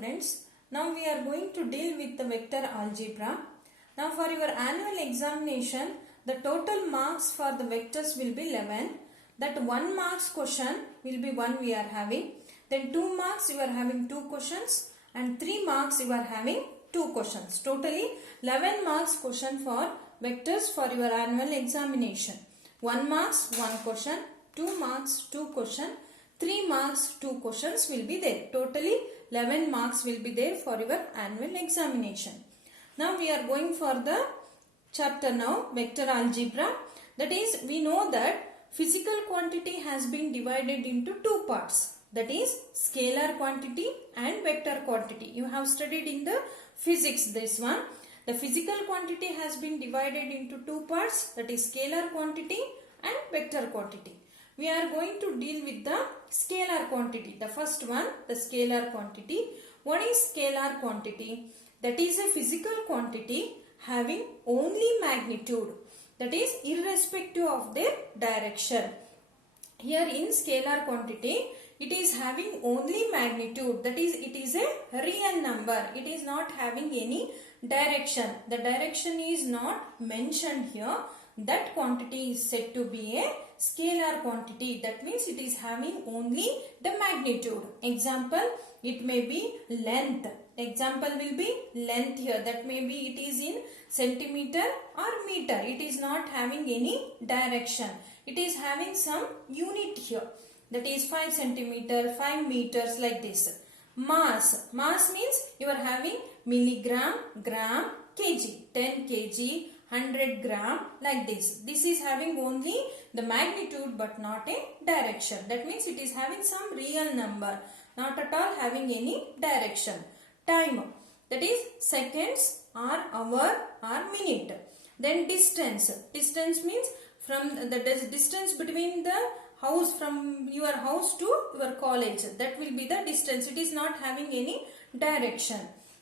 Friends, now we are going to deal with the vector algebra. Now for your annual examination, the total marks for the vectors will be 11. That 1 marks question will be 1 we are having. Then 2 marks you are having 2 questions and 3 marks you are having 2 questions. Totally 11 marks question for vectors for your annual examination. 1 marks 1 question, 2 marks 2 question, 3 marks 2 questions will be there. Totally 11 marks will be there for your annual examination. Now we are going for the chapter now, vector algebra. That is, we know that physical quantity has been divided into 2 parts. That is scalar quantity and vector quantity. You have studied in the physics this one. The physical quantity has been divided into 2 parts. That is scalar quantity and vector quantity. We are going to deal with the scalar quantity. The first one, the scalar quantity. What is scalar quantity? That is a physical quantity having only magnitude. That is irrespective of their direction. Here in scalar quantity, it is having only magnitude. That is, it is a real number. It is not having any direction. The direction is not mentioned here. That quantity is said to be a scalar quantity. That means it is having only the magnitude. Example, it may be length. Example will be length here. That may be it is in centimeter or meter. It is not having any direction. It is having some unit here. That is 5 centimeter, 5 meters like this. Mass. Mass means you are having milligram, gram, kg. 10 kg, 100 gram like this. This is having only the magnitude but not a direction. That means it is having some real number. Not at all having any direction. Time. That is seconds or hour or minute. Then distance. Distance means from the distance between the house, from your house to your college. That will be the distance. It is not having any direction.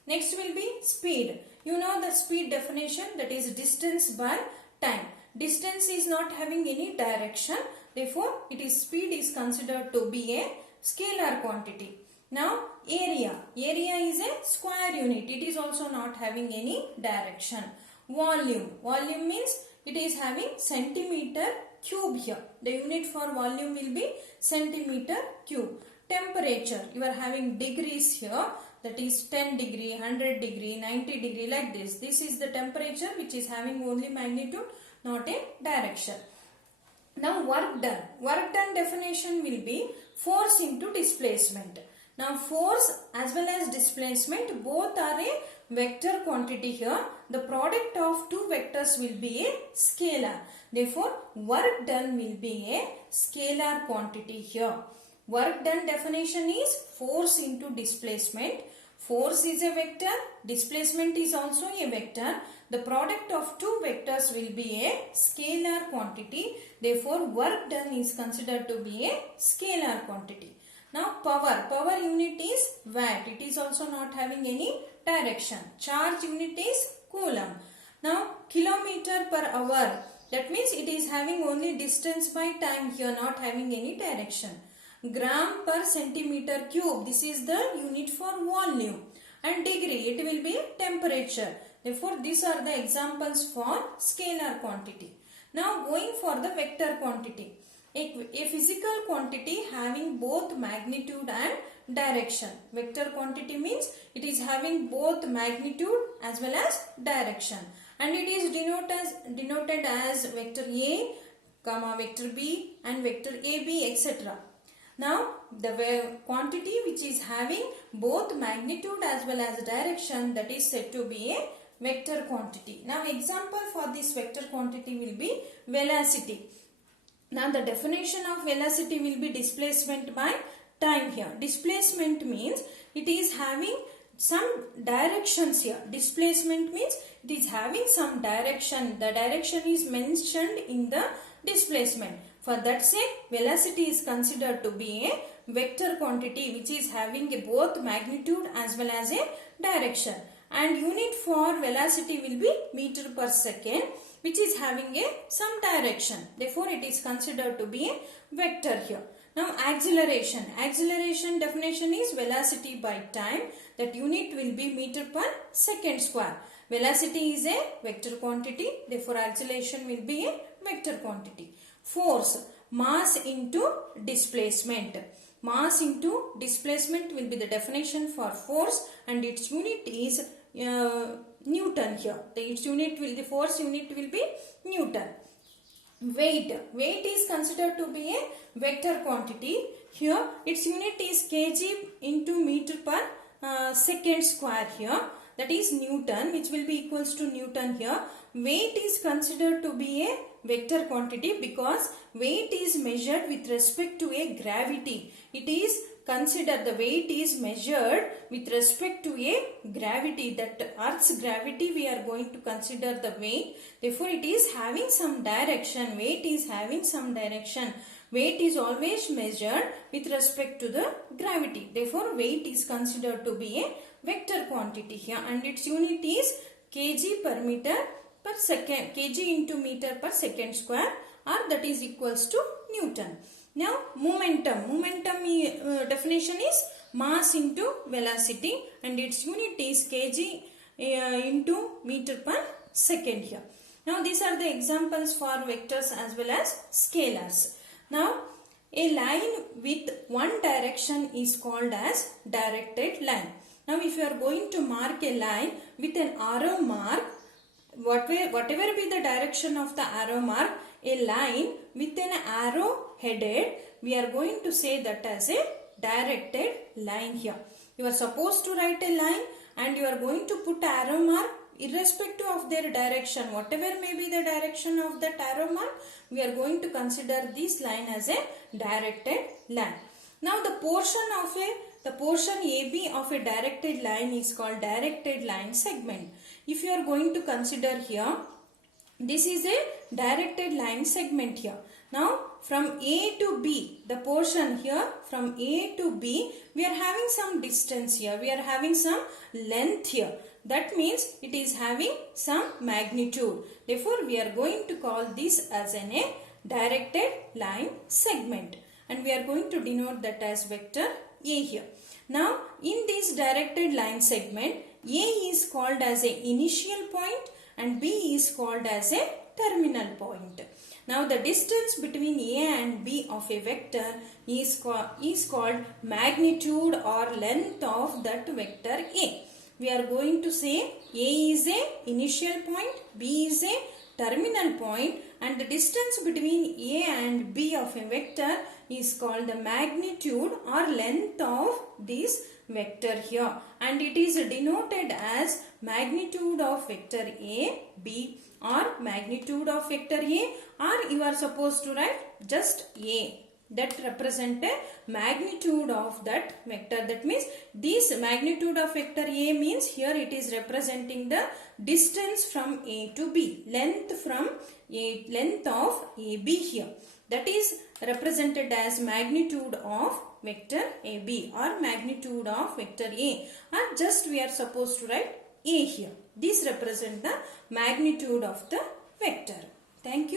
Next will be speed. You know the speed definition, that is distance by time. Distance is not having any direction. Therefore, speed is considered to be a scalar quantity. Now, area. Area is a square unit. It is also not having any direction. Volume. Volume means it is having centimeter cube here. The unit for volume will be centimeter cube. Temperature. You are having degrees here. That is 10 degree, 100 degree, 90 degree like this. This is the temperature which is having only magnitude, not a direction. Now work done. Work done definition will be force into displacement. Now force as well as displacement both are a vector quantity here. The product of two vectors will be a scalar. Therefore work done will be a scalar quantity here. Work done definition is force into displacement. Force is a vector. Displacement is also a vector. The product of two vectors will be a scalar quantity. Therefore, work done is considered to be a scalar quantity. Now, power. Power unit is watt. It is also not having any direction. Charge unit is coulomb. Now, kilometer per hour. That means it is having only distance by time here, not having any direction. Gram per centimeter cube. This is the unit for volume. And degree, it will be temperature. Therefore, these are the examples for scalar quantity. Now, going for the vector quantity. A physical quantity having both magnitude and direction. Vector quantity means it is having both magnitude as well as direction. And it is denoted as vector A, comma vector B and vector AB, etc. Now, the quantity which is having both magnitude as well as direction, that is said to be a vector quantity. Now, example for this vector quantity will be velocity. Now, the definition of velocity will be displacement by time here. Displacement means it is having some directions here. Displacement means it is having some direction. The direction is mentioned in the displacement. For that sake, velocity is considered to be a vector quantity which is having both magnitude as well as a direction. And unit for velocity will be meter per second, which is having some direction. Therefore, it is considered to be a vector here. Now acceleration. Acceleration definition is velocity by time. That unit will be meter per second square. Velocity is a vector quantity. Therefore acceleration will be a vector quantity. Force. Mass into displacement. Mass into displacement will be the definition for force, and its unit is Newton here. The force unit will be Newton. Weight. Weight is considered to be a vector quantity. Here its unit is kg into meter per second square here. That is Newton, which will be equals to Newton here. Weight is considered to be a vector quantity because weight is measured with respect to a gravity. It is considered, the weight is measured with respect to a gravity, that Earth's gravity we are going to consider the weight. Therefore it is having some direction. Weight is having some direction. Weight is always measured with respect to the gravity. Therefore weight is considered to be a vector quantity here, and its unit is kg per meter per second, kg into meter per second square, or that is equals to Newton. Now momentum. Momentum definition is mass into velocity, and its unit is kg into meter per second here. Now these are the examples for vectors as well as scalars. Now a line with one direction is called as directed line. Now if you are going to mark a line with an arrow mark, whatever be the direction of the arrow mark, a line with an arrow headed, we are going to say that as a directed line here. You are supposed to write a line and you are going to put arrow mark irrespective of their direction. Whatever may be the direction of that arrow mark, we are going to consider this line as a directed line. Now the portion AB of a directed line is called directed line segment. If you are going to consider here, this is a directed line segment here. Now from A to B, the portion here from A to B, we are having some distance here. We are having some length here. That means it is having some magnitude. Therefore we are going to call this as a directed line segment, and we are going to denote that as vector A here. Now in this directed line segment, A is called as a initial point and B is called as a terminal point. Now the distance between A and B of a vector is called magnitude or length of that vector A. We are going to say A is a initial point, B is a terminal point, and the distance between A and B of a vector is called the magnitude or length of this vector here, and it is denoted as magnitude of vector A, B, or magnitude of vector A, or you are supposed to write just A. That represent a magnitude of that vector. That means this magnitude of vector A means here it is representing the distance from A to B, length of AB here. That is represented as magnitude of vector AB or magnitude of vector A, or just we are supposed to write A here. This represents the magnitude of the vector. Thank you.